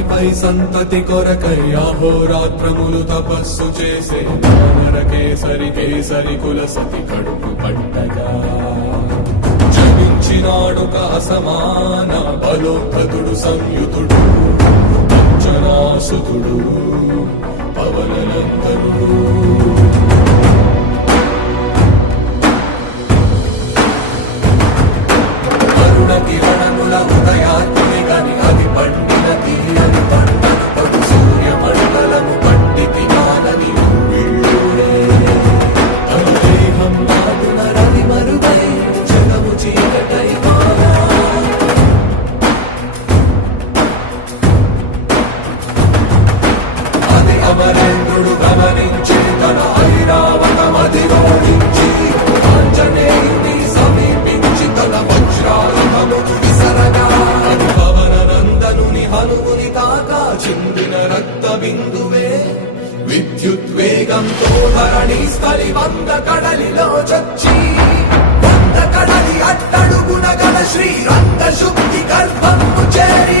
తండ్రిపై సంతతి కొరకై అహోరాత్రములు తపస్సు చేసే నరకేసరి కేసరి కుల సతి కడుపు పట్టగా జనించినాడొక అసమాన బలోద్ధతుడు సంయుతుడు అంజనాసుతుడు పవననందనుడు. కిరణముల ఉదయాత్మి గని అది పండిన తీయని పంటను పడు సూర్యమండలము పండితి నానని వీళ్ళుడే తన దేహం నాడున రవి మరుగై జగము చీకటై మారా. అది అమరేంద్రుడు గమనించి తన ఐరావతమది ఓడించి ఆంజనేయుని సమీపించి తన వజ్రాయుధమును విసరగా అది పవననందనుని హనుముని తాకా చిందిన రక్త బిందువే విద్యుద్వేగంతో ధరణి స్థలి వంద కడలిలో చచ్చి వంద కడలి అట్టడుగున గల శ్రీరంగ శుద్ధి గర్భము చేరి